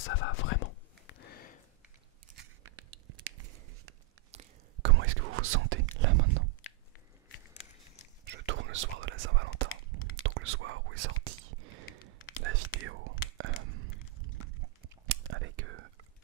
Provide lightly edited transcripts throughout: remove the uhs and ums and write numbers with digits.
ça va vraiment? Comment est-ce que vous vous sentez là maintenant? Je tourne le soir de la Saint-Valentin, donc le soir où est sortie la vidéo avec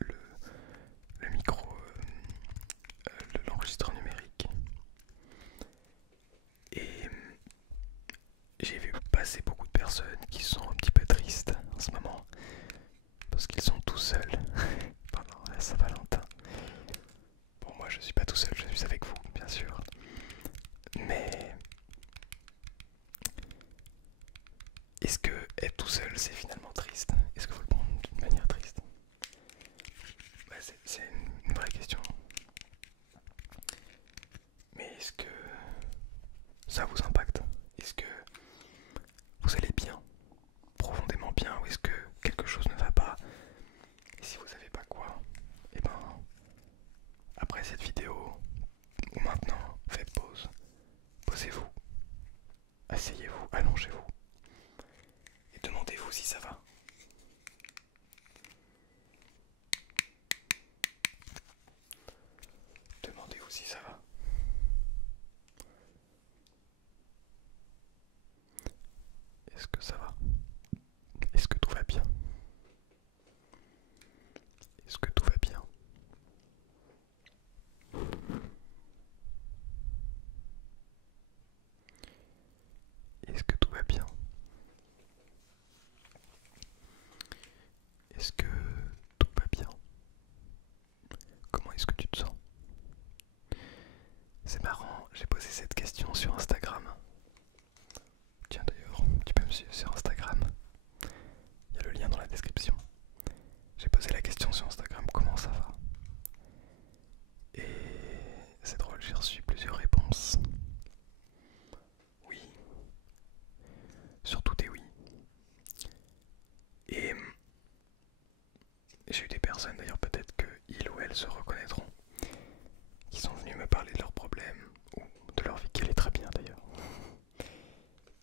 le micro, l'enregistreur numérique. Et j'ai vu passer beaucoup de personnes qui sont un petit peu tristes en ce moment parce qu'ils sont tout seuls pendant la Saint-Valentin. Bon, moi je suis pas tout seul, je suis avec vous, bien sûr. Mais est-ce que être tout seul c'est finalement triste? Est-ce que vous le prenez d'une manière triste? Ouais, c'est une vraie question. Mais est-ce que ça vous impacte? Est-ce que vous allez bien? Profondément bien? Ou est-ce que quelque chose ne va pas? Et si vous savez pas quoi, et ben après cette vidéo, ou maintenant, faites pause. Posez-vous, asseyez-vous, allongez-vous et demandez-vous si ça va. Demandez-vous si ça va. Est-ce que ça va? Est-ce que tout va bien? Est-ce que tout va bien? Est-ce que tout va bien? Est-ce que tout va bien? Comment est-ce que tu te sens? C'est marrant, j'ai posé cette question sur Instagram. Tiens d'ailleurs, tu peux me suivre sur Instagram. Il y a le lien dans la description. J'ai posé la question sur Instagram, comment ça va? Et c'est drôle, j'ai reçu plusieurs réponses. Oui, surtout des oui. Et j'ai eu des personnes, d'ailleurs peut-être que ils ou elles se reconnaîtront, qui sont venus me parler de leurs problèmes, ou de leur vie qui allait très bien d'ailleurs.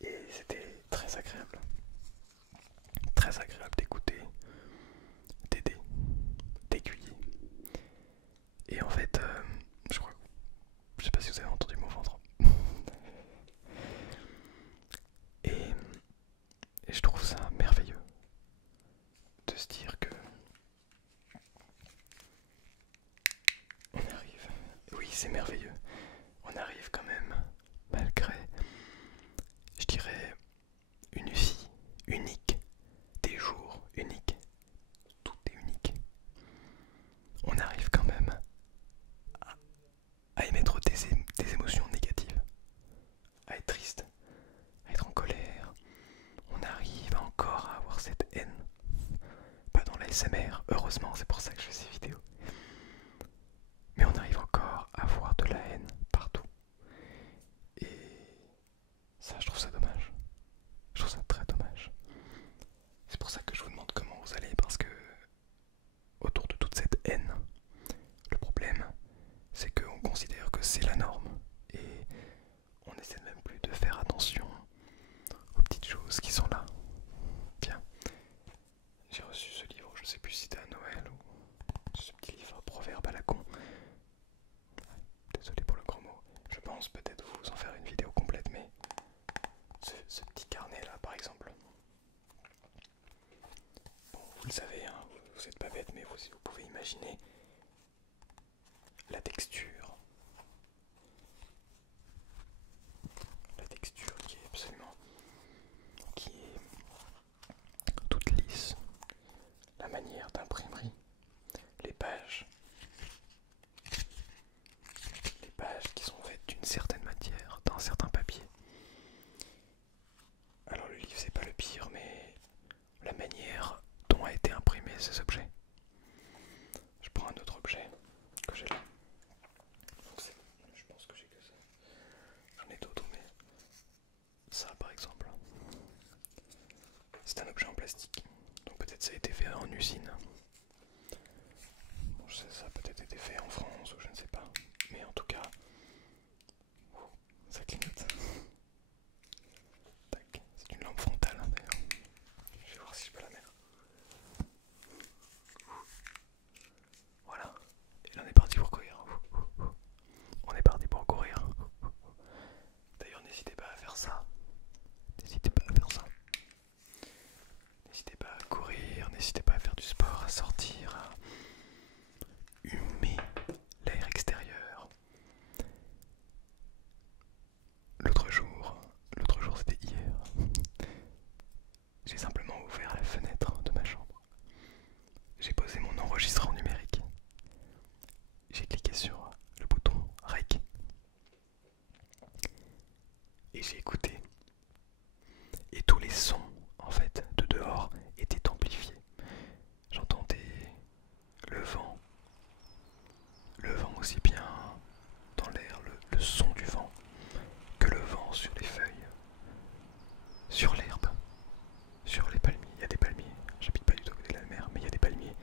Et c'était très agréable d'écouter, d'aider, d'aiguiller. Et en fait, je sais pas si vous avez entendu mon ventre. Et je trouve ça merveilleux de se dire que on arrive. Oui, c'est merveilleux. On arrive quand même, malgré, je dirais, une vie unique, des jours uniques, tout est unique. On arrive quand même à émettre des émotions négatives, à être triste, à être en colère. On arrive encore à avoir cette haine. Pas dans la SMR, heureusement, c'est pour ça que je fais ces vidéos. Mais on arrive encore à avoir de la haine partout. Et ça, je trouve ça dommage. Je trouve ça très dommage. C'est pour ça que je vous demande comment vous allez, parce que autour de toute cette haine, le problème, c'est qu'on considère que c'est la norme. Et on essaie même plus de faire attention aux petites choses qui sont là. Tiens, j'ai reçu ce livre, je sais plus si c'était à Noël ou ce petit livre proverbe à la con. Désolé pour le gros mot. Je pense peut-être vous en faire une vidéo complète, mais ce petit carnet là par exemple. Bon, vous le savez, hein, vous êtes pas bête, mais vous pouvez imaginer la texture. La texture qui est absolument, qui est toute lisse. La manière d'imprimerie, les pages qui sont faites d'une certaine matière, d'un certain papier. Alors le livre c'est pas le pire, mais la manière dont a été imprimé ces objets. Je prends un autre objet que j'ai là. Je pense que j'ai que ça. J'en ai d'autres, mais ça par exemple. C'est un objet en plastique. Donc peut-être ça a été fait en usine. Bon, ça a peut-être été fait en France ou je ne sais pas. Mais en tout cas, ça clignote. Tac. C'est une lampe frontale hein, d'ailleurs. Je vais voir si je peux la mettre. J'ai simplement ouvert la fenêtre de ma chambre. J'ai posé mon enregistreur numérique. J'ai cliqué sur le bouton Rec. Et j'ai écouté. Et tous les sons, en fait, de dehors étaient amplifiés. J'entendais le vent aussi bien dans l'air, le son du vent, que le vent sur les feuilles, sur l'herbe, sur les palmiers. Il y a des palmiers, j'habite pas du tout à côté de la mer, mais il y a des palmiers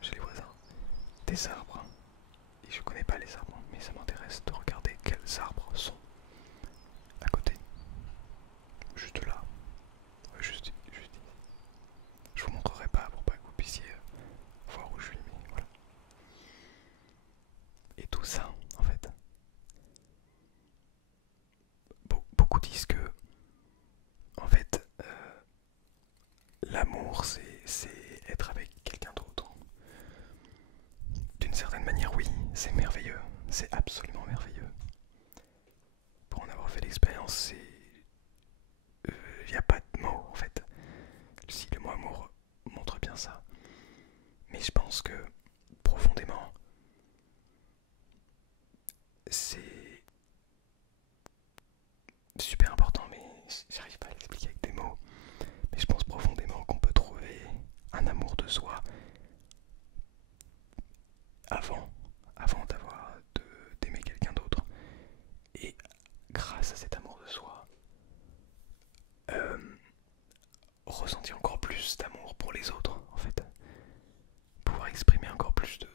chez les voisins, des arbres. Et je connais pas les arbres, mais ça m'intéresse de regarder quels arbres sont à côté. Juste là, juste ici. Je vous montrerai pas pour pas que vous puissiez voir où je suis, mais voilà. Et tout ça, en fait, beaucoup disent que, en fait, l'amour, c'est être avec quelqu'un d'autre. D'une certaine manière, oui, c'est merveilleux, c'est absolument merveilleux. Pour en avoir fait l'expérience, il n'y a pas de mots, en fait. Si le mot amour montre bien ça. Mais je pense que, profondément, c'est super important, mais j'arrive pas à l'expliquer avec des mots. Mais je pense profondément qu'on peut trouver un amour de soi avant d'aimer quelqu'un d'autre. Et grâce à cet amour de soi, ressentir encore plus d'amour pour les autres, en fait. Pouvoir exprimer encore plus de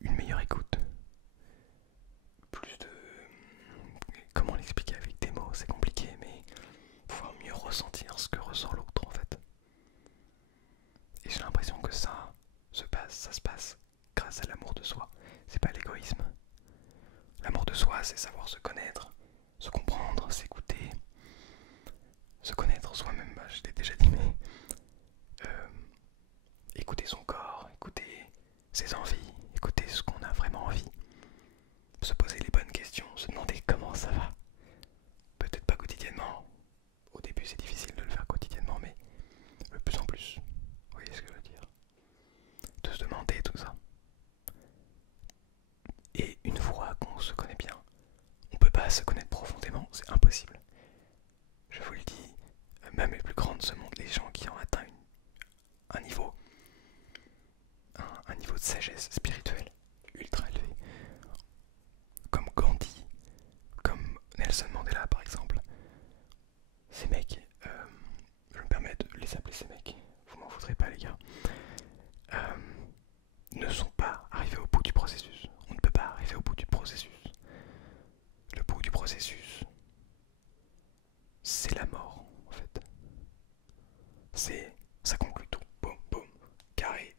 une meilleure écoute. Plus de... Comment l'expliquer avec des mots, c'est compliqué, mais pouvoir mieux ressentir ce que ressent l'autre, en fait. Et j'ai l'impression que ça se passe grâce à l'amour de soi. C'est pas l'égoïsme. L'amour de soi, c'est savoir se connaître, se comprendre, s'écouter, se connaître soi-même, je l'ai déjà dit, mais écouter son corps, écouter ses envies, écouter ce qu'on a vraiment envie, se poser les bonnes questions, se demander comment ça va. Peut-être pas quotidiennement, au début c'est difficile de le faire quotidiennement, mais de plus en plus, vous voyez ce que je veux dire, de se demander tout ça. Et une fois qu'on se connaît bien, on peut pas se connaître profondément, c'est impossible. Je vous le dis, même les plus grands de ce monde, les gens qui ont atteint un niveau, un niveau de sagesse spirituelle ultra élevé, comme Gandhi, comme Nelson Mandela par exemple, ces mecs, je me permets de les appeler ces mecs, vous m'en voudrez pas les gars, ne sont pas arrivés au bout du processus. On ne peut pas arriver au bout du processus. Le bout du processus, c'est la mort en fait. Ça conclut tout. Boum, boum, carré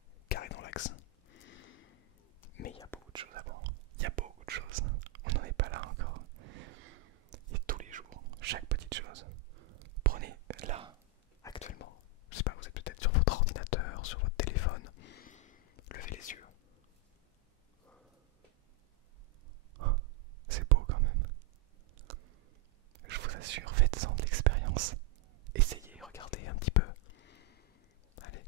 dans l'axe. Mais il y a beaucoup de choses avant. Il y a beaucoup de choses. On n'en est pas là encore. Et tous les jours, chaque petite chose. Prenez là, actuellement. Je sais pas, vous êtes peut-être sur votre ordinateur, sur votre téléphone. Levez les yeux. C'est beau quand même. Je vous assure, faites-en de l'expérience. Essayez, regardez un petit peu. Allez.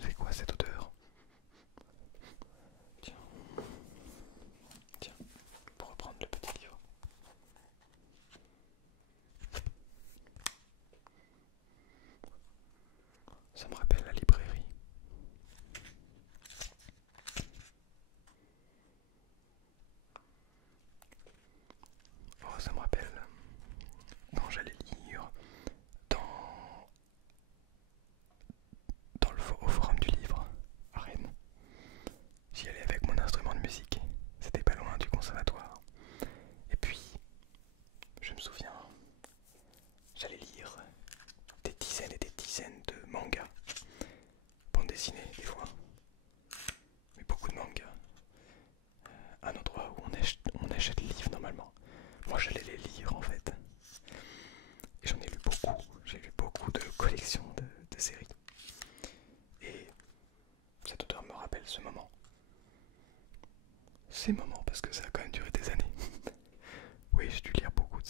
C'est quoi cette odeur? Tiens. Tiens, pour reprendre le petit livre. Ça me rappelle la librairie. Oh, ça me rappelle quand j'allais lire au forum du livre à Rennes. J'y allais avec mon instrument de musique. C'était pas loin du conservatoire. Et puis, je me souviens, j'allais lire des dizaines et des dizaines de mangas. Bande dessinée, des fois. Mais beaucoup de mangas. Un endroit où on achète les livres normalement. Moi j'allais les lire en fait. Et j'en ai lu beaucoup. J'ai lu beaucoup de collections de séries. Et cet auteur me rappelle ce moment. Ces moments parce que ça a quand même duré des années. Oui, j'ai dû lire beaucoup de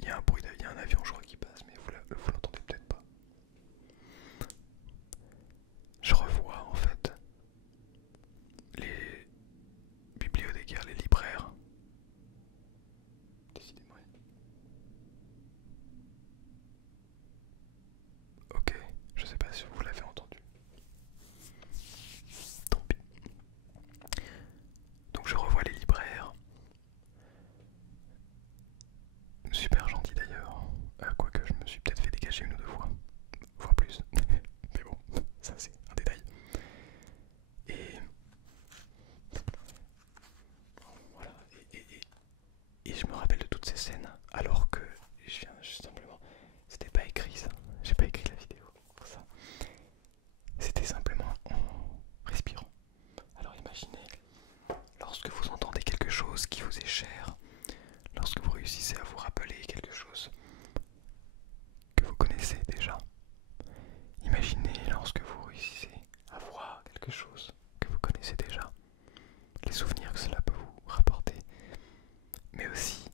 Il y a un bruit, il y a un avion, je crois, qui passe, mais vous l'entendez peut-être pas. Je revois en fait les bibliothécaires, les libraires. Décidément. Ok, je sais pas si vous l'avez entendu. Tant pis. Donc je revois les libraires. Super gentil d'ailleurs. Quoique je me suis peut-être fait dégager une ou deux fois. Voire plus. Mais bon, ça c'est un détail. Et voilà. Et je me rappelle de toutes ces scènes alors que je viens juste simplement. C'était pas écrit ça. J'ai pas écrit la vidéo pour ça. C'était simplement en respirant. Alors imaginez, lorsque vous entendez quelque chose qui vous est cher, lorsque vous réussissez à vous rappeler quelque chose que vous connaissez déjà. Imaginez lorsque vous réussissez à voir quelque chose que vous connaissez déjà, les souvenirs que cela peut vous rapporter, mais aussi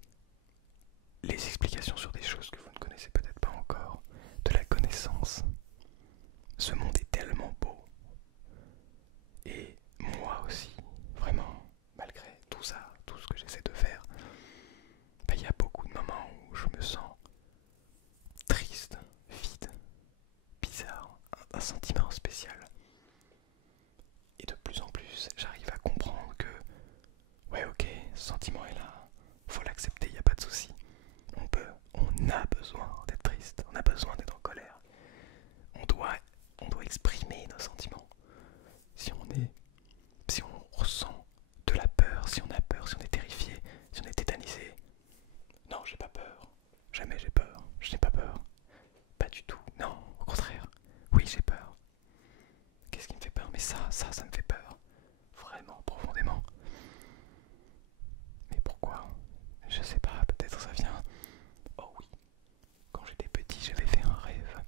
les explications sur des choses que vous ne connaissez peut-être pas encore, de la connaissance. Ce monde est tellement beau. Et moi aussi, vraiment, malgré tout ça, tout ce que j'essaie de faire, il y a beaucoup de moments où je me sens triste, vide, bizarre, un sentiment spécial. Et de plus en plus, j'arrive à comprendre que, ouais ok, ce sentiment est là, faut l'accepter, y a pas de souci. On a besoin d'être triste, on a besoin d'être en colère. On doit exprimer nos sentiments. Si on ressent de la peur, si on a peur, si on est terrifié, si on est tétanisé, non, j'ai pas peur. Jamais j'ai peur. Je n'ai pas peur. Pas du tout. Non, au contraire. Oui, j'ai peur. Qu'est-ce qui me fait peur? Mais ça me fait peur. Vraiment, profondément. Mais pourquoi? Je sais pas, peut-être ça vient. Oh oui. Quand j'étais petit, j'avais fait un rêve.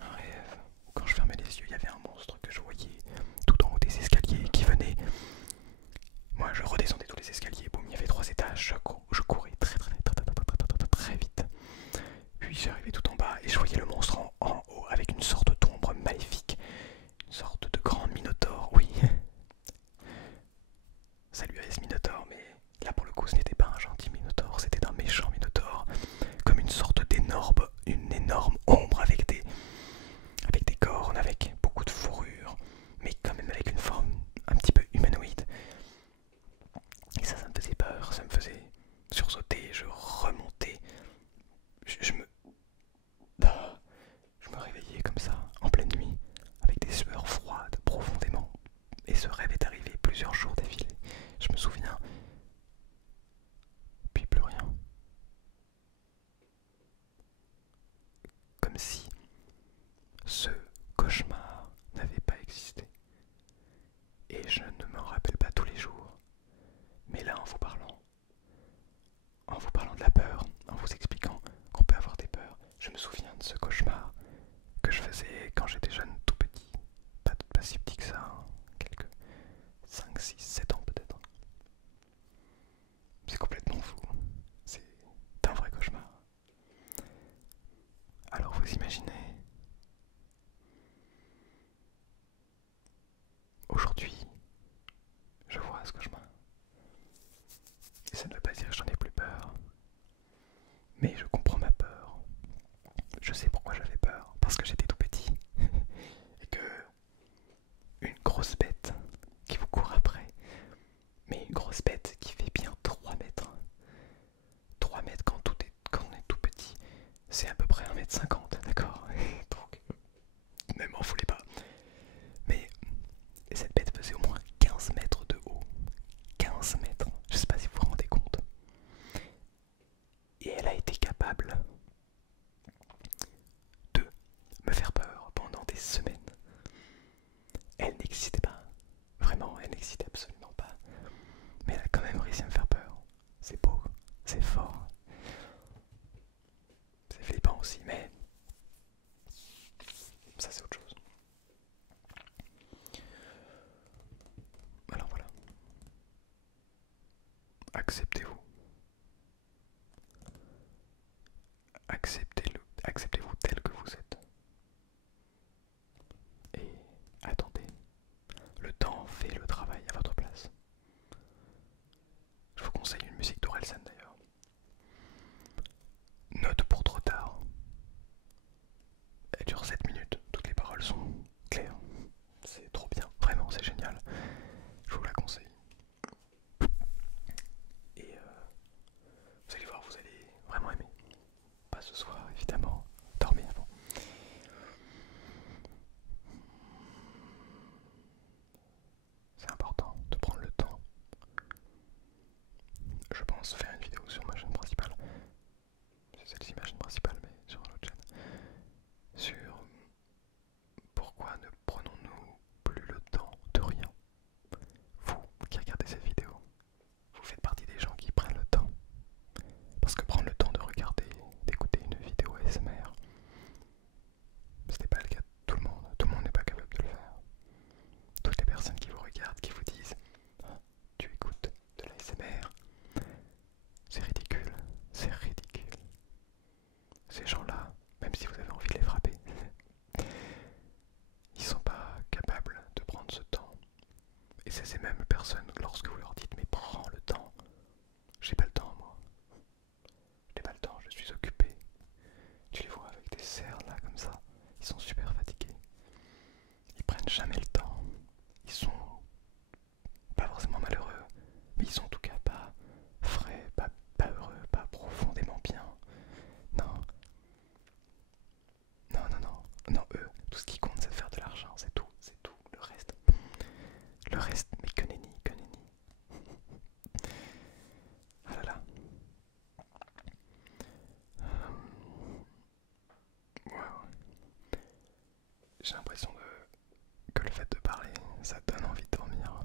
Un rêve où quand je fermais les yeux, il y avait un monstre que je voyais tout en haut des escaliers qui venait. Moi, je redescendais tous les escaliers. Boum, il y avait 3 étages. Je courais très vite. Puis j'arrivais tout en bas et je voyais le monstre en haut avec une sorte d'ombre maléfique. Une sorte de grande minotaure, oui. Salut à ce minotaure, mais là pour le coup ce n'était pas un gentil minotaure, c'était un méchant minotaure. Comme une sorte une énorme ombre avec des cornes, avec beaucoup de fourrure, mais quand même avec une forme un petit peu humanoïde. Et ça me faisait peur, ça me faisait sursauter, je remontais. Je me Je me réveillais comme ça, en pleine nuit, avec des sueurs froides, profondément. Et ce rêve est arrivé plusieurs jours d'affilée. Je me souviens. Puis plus rien. Comme si ce cauchemar n'avait pas existé. Et je ne m'en rappelle pas tous les jours. Mais là, en vous parlant de la peur, en vous expliquant qu'on peut avoir des peurs, je me souviens de ce cauchemar que je faisais quand j'étais jeune, tout petit. Pas si petit que ça, hein. Quelques 5, 6, 7 ans peut-être. C'est complètement fou. C'est un vrai cauchemar. Alors vous imaginez, aujourd'hui, je vois ce cauchemar. Et ça ne veut pas dire que j'en ai plus peur. Mais je comprends ma peur. Je sais pourquoi j'avais peur. Parce que j'étais tout petit. Et que une grosse bête qui vous court après. Mais une grosse bête qui fait bien 3 mètres. 3 mètres quand on est tout petit. C'est à peu près 1,50 m, d'accord? Donc, ne m'en foutez pas. Mais cette bête faisait au moins 15 mètres de haut. 15 mètres. Je sais pas si vous vous rendez compte. Et elle a été capable de me faire peur pendant des semaines. Elle n'existait pas. Vraiment, elle n'existait absolument pas. Mais elle a quand même réussi à me faire peur. C'est beau, c'est fort. C'est flippant aussi, mais ça c'est autre chose. Alors voilà. Acceptez-vous. acceptez-vous tel que vous êtes. Et attendez, le temps fait le travail à votre place. Je vous conseille une musique d'Orelsan d'ailleurs. Note pour trop tard. Elle dure 7 minutes, toutes les paroles sont claires. C'est trop bien, vraiment c'est génial. Je vous la conseille. Et vous allez voir, vous allez vraiment aimer. Pas ce soir évidemment, dormez avant. C'est important de prendre le temps. Je pense faire une vidéo sur ma chaîne principale. C'est celle-ci ma chaîne principale, mais sur une autre chaîne. Sur pourquoi ne prenons-nous plus le temps de rien. Vous qui regardez cette vidéo, vous faites partie des gens qui prennent le temps. Parce que prendre le temps de regarder, d'écouter une vidéo ASMR, ce n'est pas le cas de tout le monde. Tout le monde n'est pas capable de le faire. Toutes les personnes qui vous regardent, qui vous disent ah, tu écoutes de l'ASMR, c'est ridicule, c'est ridicule. Ces gens-là, même si vous avez envie de les frapper, ils sont pas capables de prendre ce temps. Et c'est ces mêmes personnes, lorsque vous leur dites mais prends le temps, j'ai pas le temps moi. J'ai pas le temps, je suis occupé. Tu les vois avec des cernes là comme ça, ils sont super fatigués. Ils prennent jamais le temps. Ils sont pas forcément malheureux, mais ils sont en tout cas pas frais, pas heureux, pas profondément bien. Non. Non, non, non. Non, eux, tout ce qui compte c'est de faire de l'argent, c'est tout, c'est tout. Le reste, mais que nenni, que nenni. Ah là là. Ouais, ouais. J'ai l'impression que le fait de parler, ça donne envie de dormir.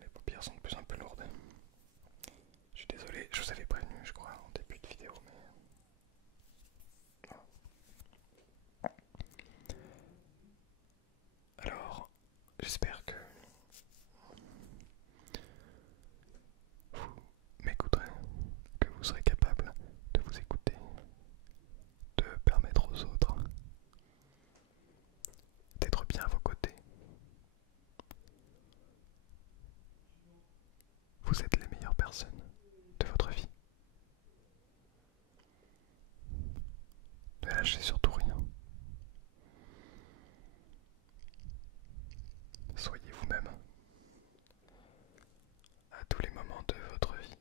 Les paupières sont de plus en plus lourdes. Je suis désolé, je vous avais prévenu, je crois, en début de vidéo, mais... Voilà. Alors, j'espère que vous m'écouterez, que vous serez capable de vous écouter, de permettre aux autres d'être bien à vos côtés. Vous êtes les meilleures personnes de votre vie. Ne lâchez surtout rien. Soyez vous-même à tous les moments de votre vie.